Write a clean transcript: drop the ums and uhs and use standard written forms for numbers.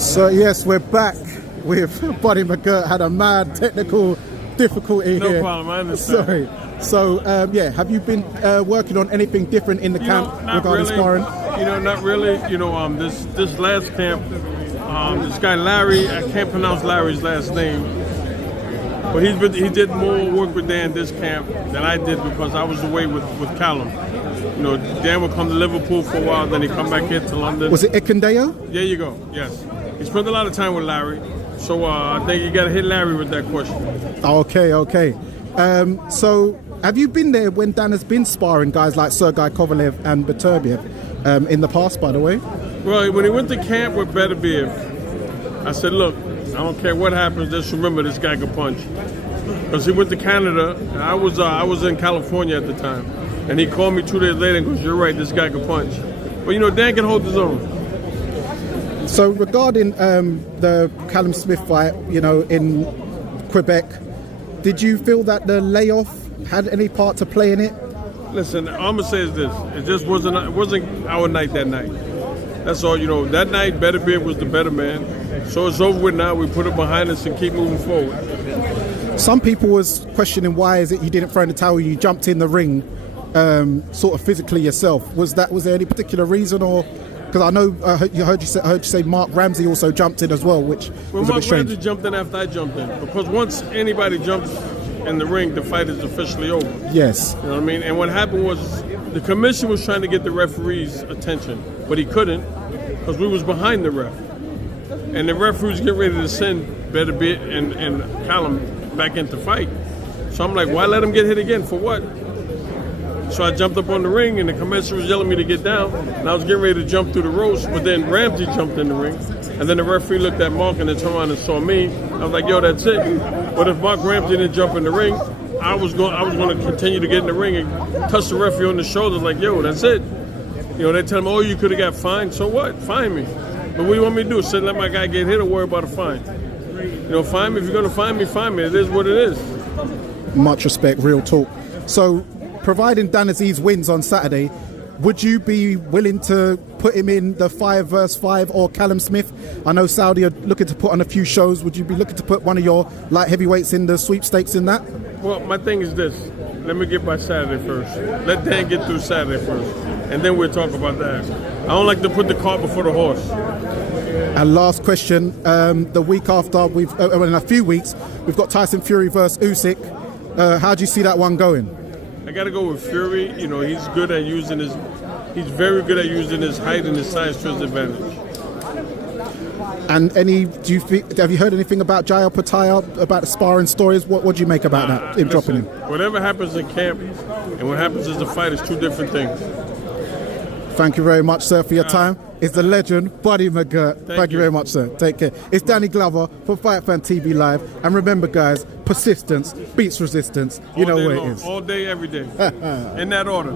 So yes, we're back with Buddy Mcgirt. Had a mad technical difficulty here. No problem, I understand. Sorry. So yeah, have you been working on anything different in the camp regarding sparring? Not really. This last camp, this guy Larry, I can't pronounce Larry's last name, but he did more work with Dan this camp than I did because I was away with Callum. Dan would come to Liverpool for a while, then he'd come back here to London. Was it Ikendeo? There you go, yes. He spent a lot of time with Larry, so I think you got to hit Larry with that question. Okay. So have you been there when Dan has been sparring guys like Sergei Kovalev and Beterbiev in the past, by the way? Well, when he went to camp with Beterbiev, I said, look, I don't care what happens, just remember this guy can punch. Because he went to Canada, and I was in California at the time, and he called me 2 days later and goes, you're right, this guy can punch. But Dan can hold his own. So regarding the Callum Smith fight, in Quebec, did you feel that the layoff had any part to play in it? Listen, all I'm gonna say is this: it just wasn't our night that night. That's all. That night, Beterbiev was the better man. So it's over with now. We put it behind us and keep moving forward. Some people was questioning why is it you didn't throw in the towel, you jumped in the ring, sort of physically yourself. Was there any particular reason, or? Because I know I heard you say Mark Ramsey also jumped in as well, which was a bit strange. Ramsey jumped in after I jumped in, because once anybody jumps in the ring, the fight is officially over. Yes. You know what I mean? And what happened was the commission was trying to get the referee's attention, but he couldn't because we was behind the ref. And the referee was getting ready to send Beterbiev and Callum back into fight. So I'm like, why let him get hit again? For what? So I jumped up on the ring, and the commissioner was yelling at me to get down, and I was getting ready to jump through the ropes, but then Ramsey jumped in the ring, and then the referee looked at Mark and then turned around and saw me. I was like, yo, that's it. But if Mark Ramsey didn't jump in the ring, I was going to continue to get in the ring and touch the referee on the shoulder, like, yo, that's it. They tell him, oh, you could have got fined. So what? Fine me. But what do you want me to do? Sit and let my guy get hit or worry about a fine? Fine me. If you're going to fine me, fine me. It is what it is. Much respect, real talk. So, providing Dan Azeez wins on Saturday, would you be willing to put him in the 5 vs 5 or Callum Smith? I know Saudi are looking to put on a few shows. Would you be looking to put one of your light heavyweights in the sweepstakes in that? Well, my thing is this. Let me get by Saturday first. Let Dan get through Saturday first, and then we'll talk about that. I don't like to put the cart before the horse. And last question, the week after, in a few weeks, we've got Tyson Fury versus Usyk. How do you see that one going? I got to go with Fury. He's good at he's very good at using his height and his size to his advantage. And have you heard anything about Jair Pataya, about the sparring stories? What do you make about that, him dropping him? Whatever happens in camp and what happens as a fight is two different things. Thank you very much, sir, for your time. It's the legend, Buddy Mcgirt. Thank you very much, sir. Take care. It's Danny Glover from Fight Fan TV Live. And remember, guys, persistence beats resistance. You know where it is. All day, every day. In that order.